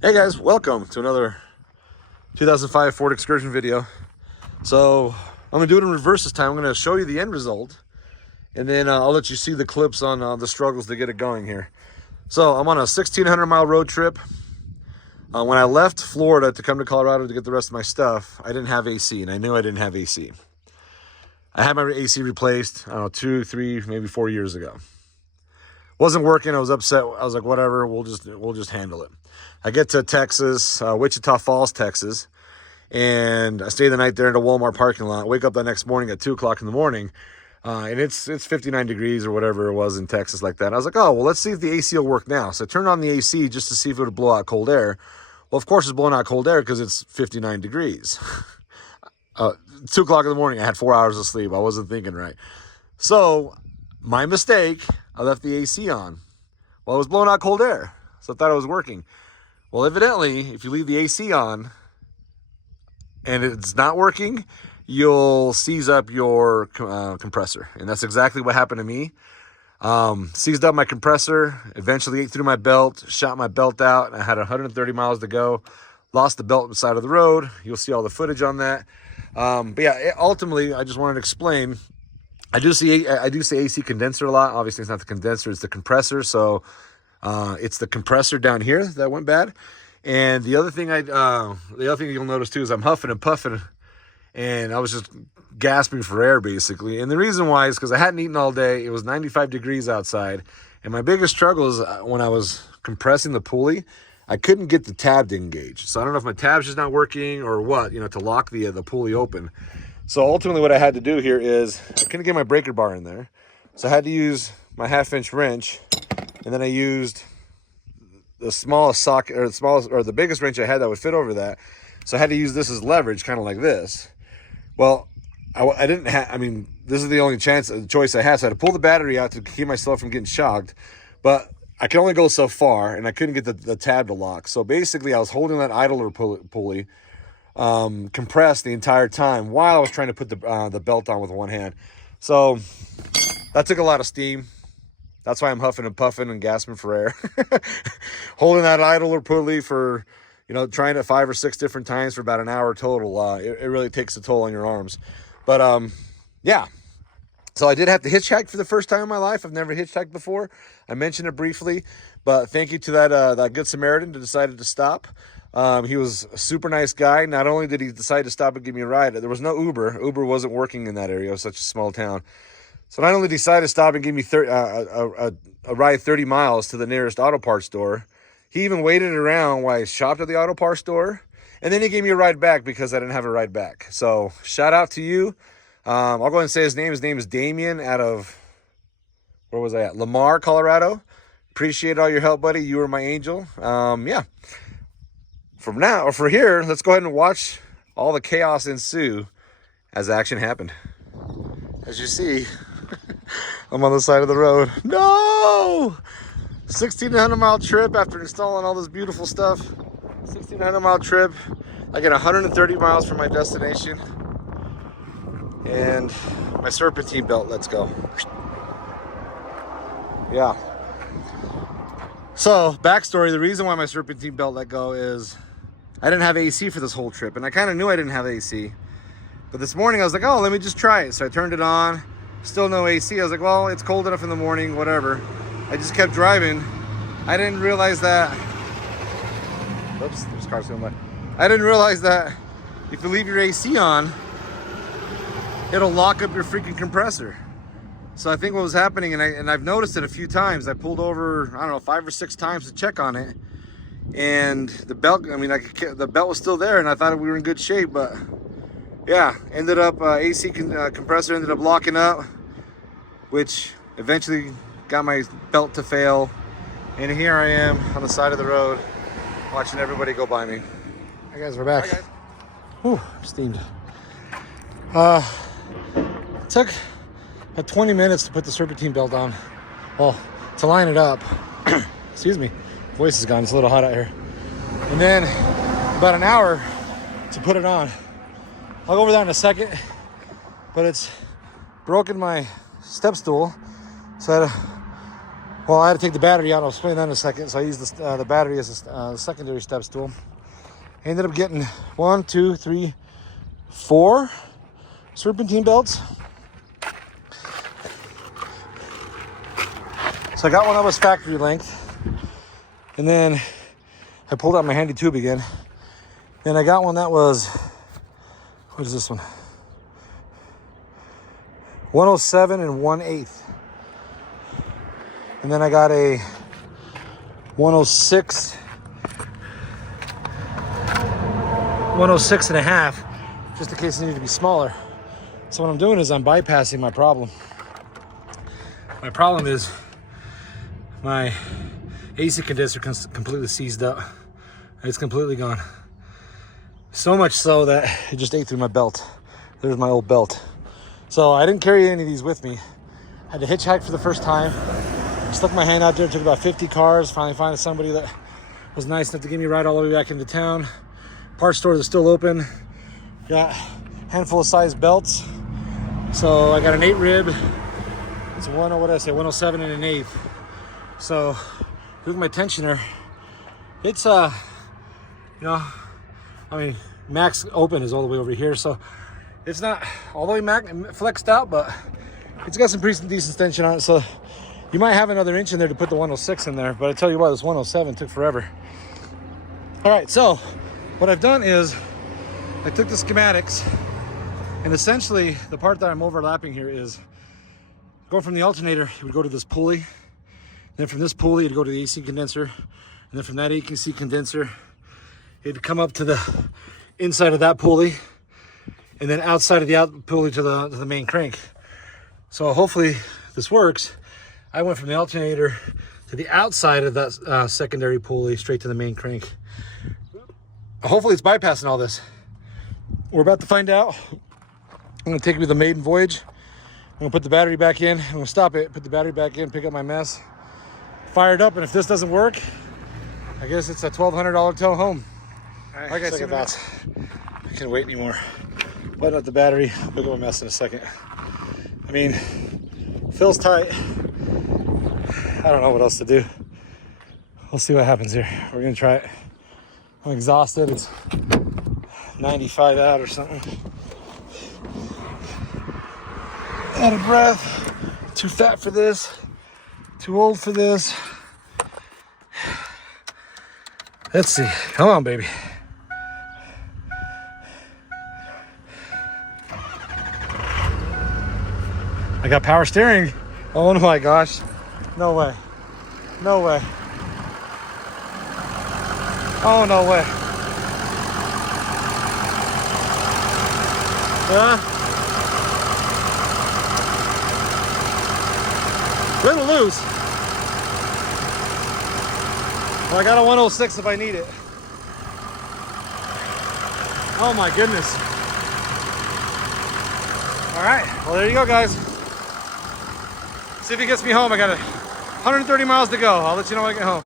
Hey guys, welcome to another 2005 Ford Excursion video. So I'm gonna do it in reverse this time. I'm gonna show you the end result, and then I'll let you see the clips on the struggles to get it going here. So I'm on a 1,600 mile road trip. When I left Florida to come to Colorado to get the rest of my stuff, I didn't have AC, and I knew I didn't have AC. I had my AC replaced, I don't know, 2, 3, maybe 4 years ago. Wasn't working. I was upset. I was like, whatever, we'll just handle it. I get to Texas, Wichita Falls, Texas, and I stay the night there in a Walmart parking lot. Wake up the next morning at 2 o'clock in the morning, and it's 59 degrees or whatever it was in Texas like that. I was like, oh, well, let's see if the AC will work now. So I turned on the AC just to see if it would blow out cold air. Well, of course, it's blowing out cold air because it's 59 degrees. 2 o'clock in the morning, I had 4 hours of sleep. I wasn't thinking right. So my mistake, I left the AC on. Well, it was blowing out cold air, so I thought it was working. Well, evidently, if you leave the AC on and it's not working, you'll seize up your compressor. And that's exactly what happened to me. Seized up my compressor, eventually ate through my belt, shot my belt out, and I had 130 miles to go. Lost the belt on the side of the road. You'll see all the footage on that. But yeah, ultimately, I just wanted to explain. I do say AC condenser a lot. Obviously, it's not the condenser, it's the compressor. So it's the compressor down here that went bad. And the other thing you'll notice too is I'm huffing and puffing, and I was just gasping for air basically. And the reason why is because I hadn't eaten all day. It was 95 degrees outside, and my biggest struggle is when I was compressing the pulley, I couldn't get the tab to engage. So I don't know if my tab's just not working or what, to lock the pulley open. So ultimately what I had to do here is I couldn't get my breaker bar in there. So I had to use my 1/2-inch wrench, and then I used the smallest socket or the biggest wrench I had that would fit over that. So I had to use this as leverage, kind of like this. Well, I didn't have, this is the only choice I had. So I had to pull the battery out to keep myself from getting shocked, but I could only go so far, and I couldn't get the tab to lock. So basically I was holding that idler pulley compressed the entire time while I was trying to put the belt on with one hand. So that took a lot of steam. That's why I'm huffing and puffing and gasping for air. Holding that idler pulley for, trying it 5 or 6 different times for about an hour total. It really takes a toll on your arms. But yeah. So I did have to hitchhike for the first time in my life. I've never hitchhiked before. I mentioned it briefly, but thank you to that Good Samaritan who decided to stop. He was a super nice guy. Not only did he decide to stop and give me a ride, there was no Uber. Uber wasn't working in that area. It was such a small town. So not only decided to stop and give me a ride 30 miles to the nearest auto parts store, he even waited around while I shopped at the auto parts store. And then he gave me a ride back because I didn't have a ride back. So shout out to you. I'll go ahead and say his name. His name is Damien out of, where was I at? Lamar, Colorado. Appreciate all your help, buddy. You were my angel. Yeah. For here, let's go ahead and watch all the chaos ensue as action happened. As you see, I'm on the side of the road. No! 1,600 mile trip after installing all this beautiful stuff. 1,600 mile trip. I get 130 miles from my destination. And my serpentine belt lets go. Yeah. So, backstory, the reason why my serpentine belt let go is I didn't have AC for this whole trip. And I kind of knew I didn't have AC. But this morning I was like, oh, let me just try it. So I turned it on, still no AC. I was like, well, it's cold enough in the morning, whatever. I just kept driving. I didn't realize that, oops, there's cars going by. I didn't realize that if you leave your AC on, it'll lock up your freaking compressor. So I think what was happening, and I've noticed it a few times. I pulled over, I don't know, 5 or 6 times to check on it. And the belt, the belt was still there, and I thought we were in good shape, but yeah, ended up, AC compressor ended up locking up, which eventually got my belt to fail. And here I am on the side of the road, watching everybody go by me. Hi guys, we're back. Hi guys. Whew, I'm steamed. It took about 20 minutes to put the serpentine belt on. Well, to line it up. Excuse me, voice is gone, it's a little hot out here. And then about an hour to put it on. I'll go over that in a second, but it's broken my step stool. So I had to Well, I had to take the battery out. I'll explain that in a second. So I used the battery as a secondary step stool. I ended up getting 1, 2, 3, 4 serpentine belts. So I got one that was factory length. And then I pulled out my handy tube again. Then I got one that was, what is this one? 107 and 1/8. And then I got a 106 and a half, just in case it needed to be smaller. So what I'm doing is I'm bypassing my problem. My problem is my AC condenser completely seized up. It's completely gone. So much so that it just ate through my belt. There's my old belt. So I didn't carry any of these with me. I had to hitchhike for the first time. Stuck my hand out there, took about 50 cars, finally found somebody that was nice enough to give me a ride all the way back into town. Parts stores are still open. Got a handful of size belts. So I got an 8 rib. It's 107 and an 1/8. So with my tensioner, it's max open is all the way over here. So it's not all the way flexed out, but it's got some pretty decent tension on it. So you might have another inch in there to put the 106 in there, but I tell you what, this 107 took forever. All right, so what I've done is I took the schematics, and essentially the part that I'm overlapping here is going from the alternator, you would go to this pulley. Then from this pulley, you'd go to the AC condenser. And then from that AC condenser, it'd come up to the inside of that pulley, and then outside of the pulley to the main crank. So hopefully this works. I went from the alternator to the outside of that secondary pulley straight to the main crank. Hopefully it's bypassing all this. We're about to find out. I'm gonna take you with the maiden voyage. I'm gonna put the battery back in. I'm gonna stop it, put the battery back in, pick up my mess, fire it up, and if this doesn't work, I guess it's a $1,200 tow home. All right, like I said, I can't wait anymore. Button up the battery, pick up my mess in a second. I mean, feels tight. I don't know what else to do. We'll see what happens here. We're gonna try it. I'm exhausted. It's 95 out or something. Out of breath. Too fat for this. Too old for this. Let's see. Come on, baby. I got power steering. Oh my gosh. No way. No way. Oh, no way. Yeah. Little loose. Well, I got a 106 if I need it. Oh my goodness. All right, well there you go, guys. See if he gets me home. I got 130 miles to go. I'll let you know when I get home.